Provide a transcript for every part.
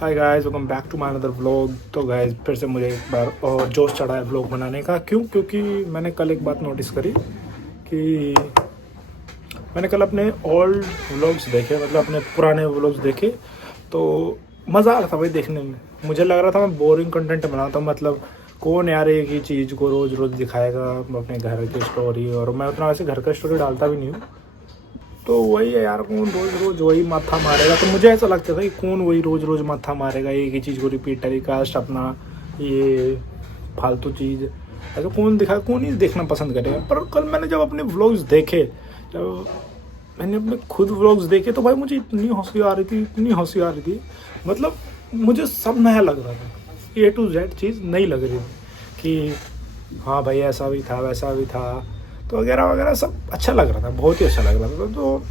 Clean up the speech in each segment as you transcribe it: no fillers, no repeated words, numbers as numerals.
Hi guys, welcome back to my another vlog. तो guys फिर से मुझे एक बार और जोश चढ़ा है व्लॉग बनाने का। क्योंकि मैंने कल एक बात नोटिस करी कि मैंने कल अपने ओल्ड व्लॉग्स देखे, मतलब अपने पुराने व्लॉग्स देखे, तो मज़ा आ रहा था भाई देखने में। मुझे लग रहा था मैं बोरिंग कंटेंट बनाता हूँ, मतलब कौन यार एक ही चीज़ को रोज़ रोज़ दिखाएगा अपने घर की स्टोरी। और मैं उतना वैसे घर का स्टोरी डालता भी नहीं हूँ, तो वही है यार, कौन रोज़ रोज़ वही माथा मारेगा। तो मुझे ऐसा लगता था कि कौन वही रोज़ रोज़ माथा मारेगा एक ही चीज़ को रिपीट टेलीकास्ट, अपना ये फालतू चीज़ ऐसा कौन दिखा, कौन ही देखना पसंद करेगा। पर कल मैंने जब अपने व्लॉग्स देखे, जब मैंने अपने खुद व्लॉग्स देखे, तो भाई मुझे इतनी हंसी आ रही थी, इतनी हंसी आ रही थी। मतलब मुझे सब नया लग रहा था, A to Z चीज़ नई लग रही थी कि हाँ भाई ऐसा भी था वैसा भी था, तो वगैरह वगैरह सब अच्छा लग रहा था, बहुत ही अच्छा लग रहा था। तो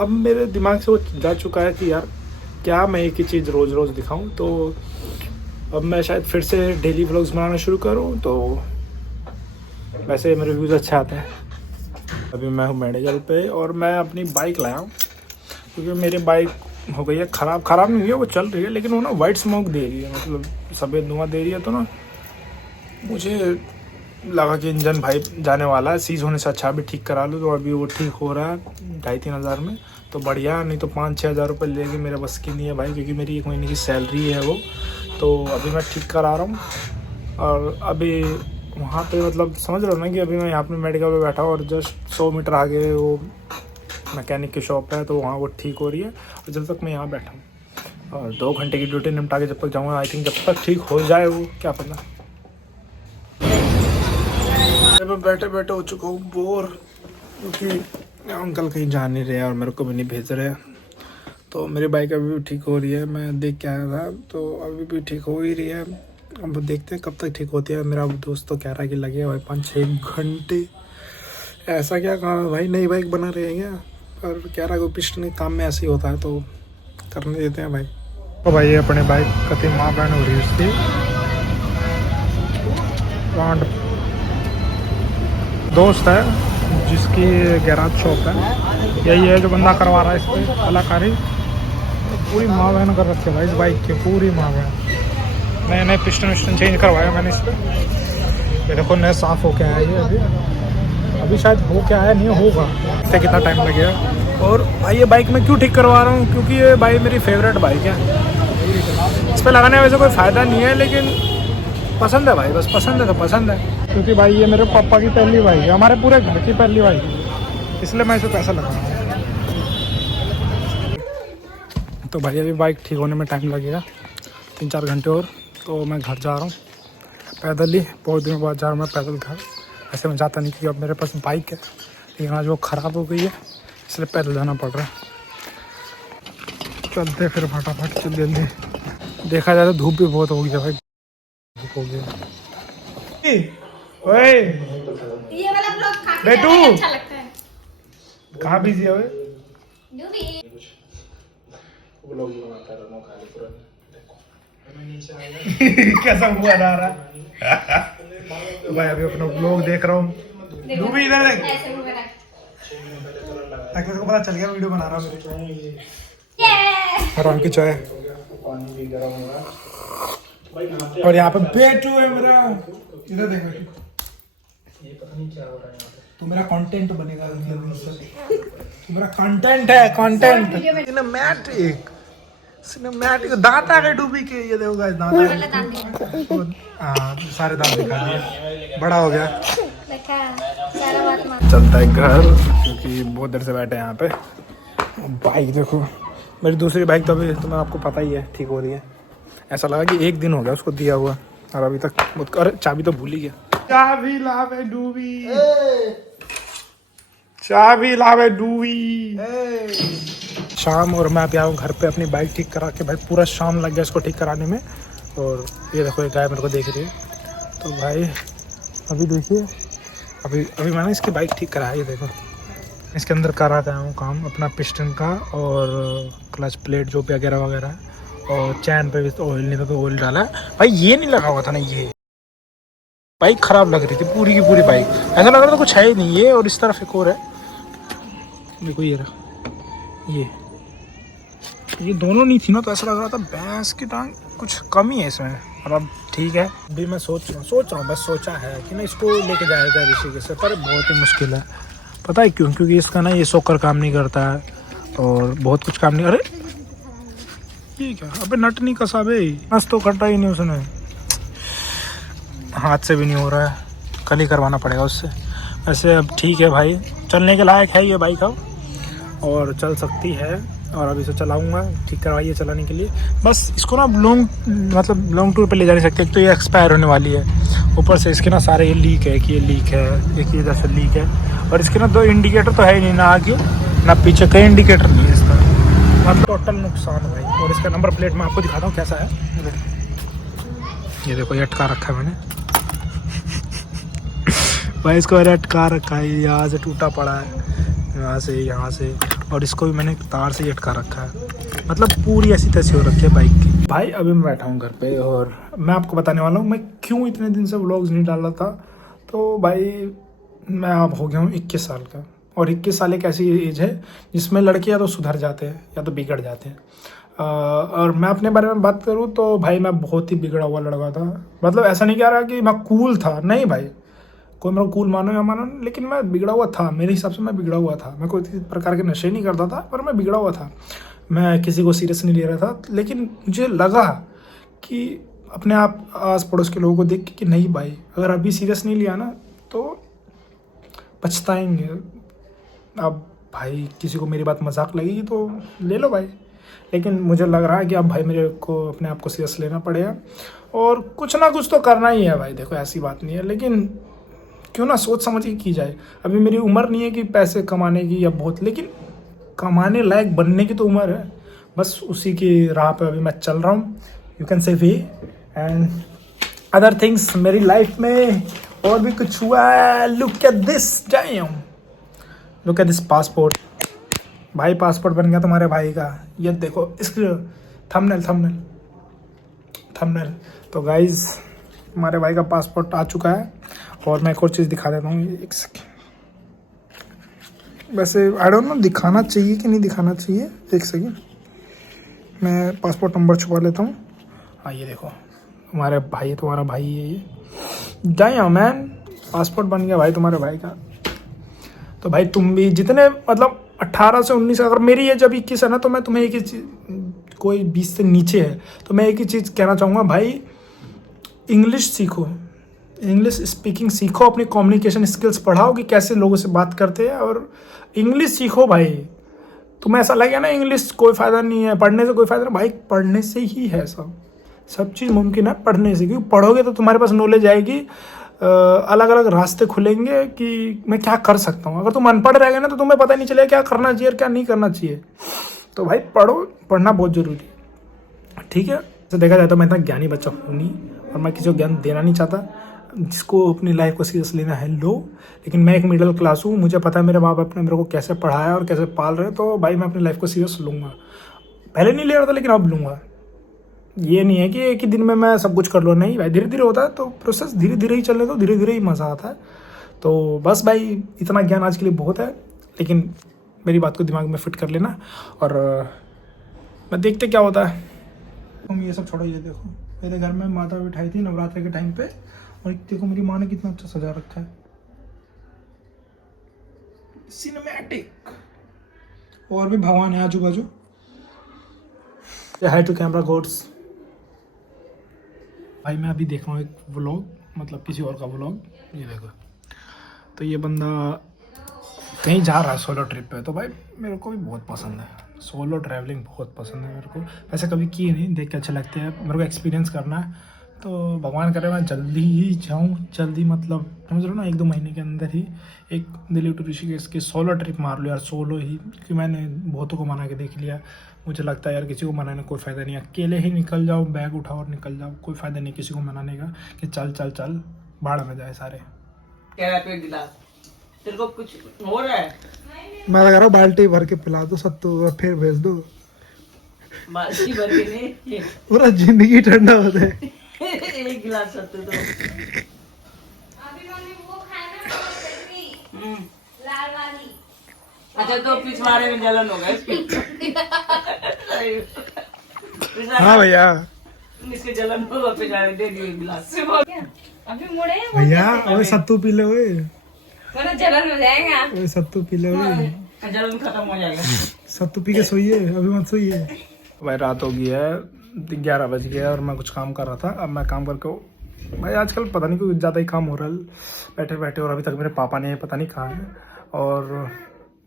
अब मेरे दिमाग से वो जा चुका है कि यार क्या मैं एक ही चीज़ रोज़ रोज़ दिखाऊं। तो अब मैं शायद फिर से डेली व्लॉग्स बनाना शुरू करूं, तो वैसे मेरे व्यूज़ अच्छे आते हैं। अभी मैं हूँ मेडिकल पे और मैं अपनी बाइक लाया हूँ, क्योंकि मेरी बाइक हो गई है ख़राब। ख़राब नहीं हुई है, वो चल रही है, लेकिन वो ना वाइट स्मोक दे रही है, मतलब सफ़ेद धुआं दे रही है। तो ना मुझे लगा कि इंजन भाई जाने वाला है, सीज होने से अच्छा अभी ठीक करा लूँ। तो अभी वो ठीक हो रहा है 2,5-3 हज़ार में, तो बढ़िया। नहीं तो 5-6 हज़ार रुपये लेगी, मेरे बस की नहीं है भाई, क्योंकि मेरी 1 महीने की सैलरी है वो। तो अभी मैं ठीक करा रहा हूँ। और अभी वहाँ पे मतलब समझ रहा हूँ ना कि अभी मैं यहाँ पे मेडिकल पे बैठा हूँ और जस्ट 100 मीटर आगे वो मैकेनिक की शॉप है, तो वहाँ वो ठीक हो रही है। और जब तक मैं यहाँ बैठा हूँ और 2 घंटे की ड्यूटी निपटा के जब तक जाऊँगा, आई थिंक जब तक ठीक हो जाए वो, क्या पता। मैं बैठे बैठे हो चुका हूँ बोर, क्योंकि अंकल कहीं जा नहीं रहे और मेरे को भी नहीं भेज रहे। तो मेरी बाइक अभी भी ठीक हो रही है, मैं देख के आया था, तो अभी भी ठीक हो ही रही है। अब देखते हैं कब तक ठीक होती है। मेरा दोस्त तो कह रहा है कि लगे भाई 5-6 घंटे। ऐसा क्या कहा भाई, नई बाइक बना रहे हैं क्या? पर कह रहा है कोई पिछले काम में ऐसे ही होता है, तो करने देते हैं भाई। तो भाई अपने बाइक कति माँ बहन हो रही है उसकी। दोस्त है जिसकी गैराज शॉप है, यही है जो बंदा करवा रहा है इस पर कलाकारी। पूरी माँ बहन कर रखी है भाई इस बाइक की, पूरी माँ बहन। नए नए पिस्टन विस्टन चेंज करवाया मैंने इस पर। ये देखो नया साफ़ हो के आया ये, अभी शायद हो के आया नहीं होगा, इससे कितना टाइम लगेगा। और भाई ये बाइक मैं क्यों ठीक करवा रहा हूँ, क्योंकि ये बाइक मेरी फेवरेट बाइक है। इस पर लगाने में वैसे कोई फ़ायदा नहीं है, लेकिन पसंद है भाई, बस पसंद है तो पसंद है। क्योंकि भाई ये मेरे पापा की पहली बाइक है, हमारे पूरे घर की पहली बाइक है, इसलिए मैं इसे पैसा लगा रहा हूँ। तो भाई अभी बाइक ठीक होने में टाइम लगेगा, 3-4 घंटे और। तो मैं घर जा रहा हूँ पैदल ही, बहुत दिनों बाद जा रहा हूँ मैं पैदल घर। ऐसे मैं जाता नहीं, क्योंकि अब मेरे पास बाइक है, लेकिन आज वो ख़राब हो गई है, इसलिए पैदल जाना पड़ रहा है। चलते फिर फटाफट, चल जल्दी। देखा जाए तो धूप भी बहुत हो गई है भाई, धूप हो गया। ओए ये वाला ब्लॉग काफी बेटू अच्छा लगता है। कहाँ बिजी है? कैसा हुआ जा रहा तो भाई अभी अपना ब्लॉग देख रहा हूँ। डूबी इधर देख, ऐसे हुआ है। ताकि उसको पता चल गया वीडियो बना रहा हूँ। ये आराम की चाय और यहाँ पे बेटू है मेरा, इधर देख बेटू। ये पता नहीं क्या हो रहा है यहाँ पे। तू मेरा कंटेंट बनेगा, तू मेरा कंटेंट है, कंटेंट। सिनेमैटिक सिनेमैटिक दांत आ गए डूबी के, ये देखो गाइस दांत आ गए। हाँ सारे दांत दिखा दिए, बड़ा हो गया। देखा सारा बात मान। चलता है घर, क्योंकि बहुत देर से बैठे हैं यहाँ पे। बाइक देखो, मेरी दूसरी बाइक तो अभी तुम्हें आपको पता ही है ठीक हो रही है। ऐसा लगा कि 1 दिन हो गया उसको दिया हुआ, और अभी तक अरे चाबी तो भूल ही गया। चाबी लावे डूबी, चाबी लावे डूबी। शाम, और मैं अभी आया हूँ घर पे अपनी बाइक ठीक करा के। भाई पूरा शाम लग गया इसको ठीक कराने में। और ये देखो एक गाय मेरे को देख रही है। तो भाई अभी देखिए, अभी अभी मैंने इसकी बाइक ठीक कराया, ये देखो इसके अंदर करा गया हूँ काम अपना पिस्टन का, और क्लच प्लेट जो भी वगैरह वगैरह है, और चैन पे भी ऑयल नहीं था तो ऑयल डाला है। भाई ये नहीं लगा हुआ था ना, ये बाइक ख़राब लग रही थी पूरी की पूरी बाइक, ऐसा लग रहा था कुछ है ही नहीं। ये और इस तरफ एक और है, देखो ये रहा, ये ये दोनों नहीं थी ना तो ऐसा लग रहा था भैंस की टांग कुछ कमी है इसमें। और अब ठीक है, अभी मैं सोच रहा हूँ बस सोचा है कि मैं इसको लेके जाएगा ऋषिकेश से, पर बहुत ही मुश्किल है। पता है क्यों? क्योंकि इसका ना ये सोकर काम नहीं करता है और बहुत कुछ काम नहीं। अरे ये क्या, अबे नट नहीं कसा बे, नस तो कटा ही नहीं उसने, हाथ से भी नहीं हो रहा है, कल ही करवाना पड़ेगा उससे। वैसे अब ठीक है भाई, चलने के लायक है ये बाइक अब और चल सकती है। और अभी से चलाऊंगा, ठीक करवाइए चलाने के लिए। बस इसको ना लॉन्ग टूर पे ले जा नहीं सकते, एक तो ये एक्सपायर होने वाली है, ऊपर से इसके ना सारे ये लीक है, कि ये लीक है, एक ये जैसे लीक है। और इसके ना 2 इंडिकेटर तो है ही नहीं, ना आगे ना पीछे, कई इंडिकेटर नहीं है इसका, मतलब टोटल नुकसान है भाई। और इसका नंबर प्लेट मैं आपको दिखाता हूँ कैसा है। ये देखो, ये अटका रखा है मैंने भाई, इसको मैंने अटका रखा है, यहाँ से टूटा पड़ा है, यहाँ से, और इसको भी मैंने तार से अटका रखा है, मतलब पूरी ऐसी तैसी हो रखी है बाइक की। भाई अभी मैं बैठा हूँ घर पे और मैं आपको बताने वाला हूँ मैं क्यों इतने दिन से व्लॉग्स नहीं डाल रहा था। तो भाई मैं अब हो गया हूँ 21 साल का, और 21 साल एक ऐसी एज है जिसमें लड़के या तो सुधर जाते हैं या तो बिगड़ जाते हैं। और मैं अपने बारे में बात करूँ तो भाई मैं बहुत ही बिगड़ा हुआ लड़का था। मतलब ऐसा नहीं कह रहा कि मैं कूल था, नहीं भाई, कोई मेरा कूल मानो या मानो, लेकिन मैं बिगड़ा हुआ था। मेरे हिसाब से मैं बिगड़ा हुआ था। मैं कोई प्रकार के नशे नहीं करता था, पर मैं बिगड़ा हुआ था। मैं किसी को सीरियस नहीं ले रहा था, लेकिन मुझे लगा कि अपने आप आस पड़ोस के लोगों को देख के कि नहीं भाई, अगर अभी सीरियस नहीं लिया ना तो पछताएंगे। अब भाई किसी को मेरी बात मजाक लगेगी तो ले लो भाई, लेकिन मुझे लग रहा है कि अब भाई मेरे को अपने आप को सीरियस लेना पड़ेगा और कुछ ना कुछ तो करना ही है भाई। देखो ऐसी बात नहीं है, लेकिन क्यों ना सोच समझ के की जाए। अभी मेरी उम्र नहीं है कि पैसे कमाने की या बहुत, लेकिन कमाने लायक बनने की तो उम्र है। बस उसी की राह पे अभी मैं चल रहा हूँ, you can say way and other things मेरी लाइफ में। और भी कुछ हुआ है, look at this, look at this passport. भाई पासपोर्ट बन गया तुम्हारे भाई का, ये देखो इसके थंबनेल। तो गाइज हमारे भाई का पासपोर्ट आ चुका है। और मैं एक और चीज़ दिखा देता हूँ, एक सेकेंड। वैसे आई डोंट नो दिखाना चाहिए कि नहीं दिखाना चाहिए, एक सेकेंड मैं पासपोर्ट नंबर छुपा लेता हूँ। हाँ ये देखो, हमारे भाई, तुम्हारा भाई है ये। जाए मैन, पासपोर्ट बन गया भाई तुम्हारे भाई का। तो भाई तुम भी जितने मतलब 18 से 19, अगर मेरी एज अभी 21 है ना, तो मैं तुम्हें एक ही चीज़, कोई 20 से नीचे है तो मैं एक ही चीज़ कहना चाहूँगा भाई, इंग्लिश सीखो, इंग्लिश स्पीकिंग सीखो, अपनी कम्युनिकेशन स्किल्स बढ़ाओ कि कैसे लोगों से बात करते हैं, और इंग्लिश सीखो भाई। तुम्हें ऐसा लगे ना इंग्लिश कोई फ़ायदा नहीं है, पढ़ने से कोई फ़ायदा नहीं, भाई पढ़ने से ही है सब चीज़ मुमकिन है पढ़ने से। क्योंकि पढ़ोगे तो तुम्हारे पास नॉलेज आएगी, अलग अलग रास्ते खुलेंगे कि मैं क्या कर सकता हूँ। अगर तुम अनपढ़ रहेगा ना तो तुम्हें पता नहीं चलेगा क्या करना चाहिए और क्या नहीं करना चाहिए। तो भाई पढ़ना बहुत ज़रूरी है, ठीक है। तो देखा जाए तो मैं इतना ज्ञानी बच्चा हूँ नहीं, और मैं किसी को ज्ञान देना नहीं चाहता। जिसको अपनी लाइफ को सीरियस लेना है लो, लेकिन मैं एक मिडिल क्लास हूँ, मुझे पता है मेरे माँ बाप ने मेरे को कैसे पढ़ाया और कैसे पाल रहे हैं। तो भाई मैं अपनी लाइफ को सीरियस लूँगा, पहले नहीं ले रहा था लेकिन अब लूँगा। ये नहीं है कि एक ही दिन में मैं सब कुछ कर लूँ, नहीं भाई, धीरे धीरे होता है। तो प्रोसेस धीरे धीरे ही चलने दो, धीरे धीरे ही मज़ा आता है। तो बस भाई इतना ज्ञान आज के लिए बहुत है, लेकिन मेरी बात को दिमाग में फिट कर लेना, और मैं देखते क्या होता है। तुम ये सब छोड़ो, ये देखो मेरे घर में माता बिठाई थी नवरात्र के टाइम पे, और देखो मेरी माँ ने कितना अच्छा सजा रखा है, सिनेमैटिक। और भी भगवान है आजू बाजू। हाय टू कैमरा गोड्स। भाई मैं अभी देख रहा हूँ एक व्लॉग, मतलब किसी और का व्लॉग, ये देखो। तो ये बंदा कहीं जा रहा है सोलो ट्रिप पे। तो भाई मेरे को भी बहुत पसंद है, सोलो ट्रैवलिंग बहुत पसंद है मेरे को। वैसे कभी की नहीं, देख के अच्छे लगते हैं, मेरे को एक्सपीरियंस करना है। तो भगवान करे मैं जल्दी ही जाऊँ, जल्दी मतलब समझ लो ना 1-2 महीने के अंदर ही एक दिल्ली टू ऋषिकेश की सोलो ट्रिप मार लो यार, सोलो ही। क्योंकि मैंने बहुतों को मना के देख लिया, मुझे लगता है यार किसी को मनाने कोई फ़ायदा नहीं है। अकेले ही निकल जाओ, बैग उठाओ और निकल जाओ, कोई फ़ायदा नहीं किसी को मनाने का कि चल चल चल, बाढ़ में जाए सारे। क्या है पे गिलास? तेरे को कुछ हो रहा है? मैं लगा रहा हूँ बाल्टी भर के पिला दो सत्तू और फिर भेज दो। बाल्टी भर के नहीं, पूरा जिंदगी ठंडा होता है। एक गिलास सत्तू दो। अभी मम्मी वो खाए ना, वो चटनी लाल वाली। अच्छा तो पिछवाड़े में जलन होगा इसकी। हाँ भैया इसके जलन को वापस आए दे दियो एक गिलास अभी मुड़े हैं, भैया ओए सत्तू पी ले ओए वरना जलन हो जाएगा। ओए सत्तू पी ले ओए जलन खत्म हो जाएगा। सत्तू पी के सोइए अभी मत सोइए। भाई रात हो गई है 11 बज गया और मैं कुछ काम कर रहा था। अब मैं काम करके भाई आजकल पता नहीं कुछ ज़्यादा ही काम हो रहा है बैठे बैठे और अभी तक मेरे पापा ने पता नहीं कहाँ है और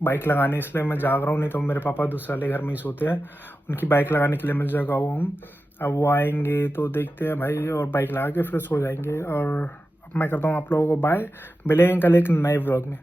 बाइक लगाने इसलिए मैं जाग रहा हूँ। नहीं तो मेरे पापा दूसरे वाले घर में ही सोते हैं। उनकी बाइक लगाने के लिए मैं जगा हुआ हूँ। अब वो आएंगे तो देखते हैं भाई और बाइक लगा के फिर सो जाएंगे। और अब मैं करता हूँ आप लोगों को बाय। मिलेंगे कल एक नए व्लॉग में।